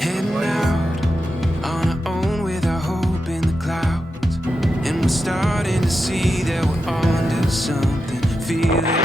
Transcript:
Heading out on our own with our hope in the clouds, and we're starting to see that we're onto something. Feel it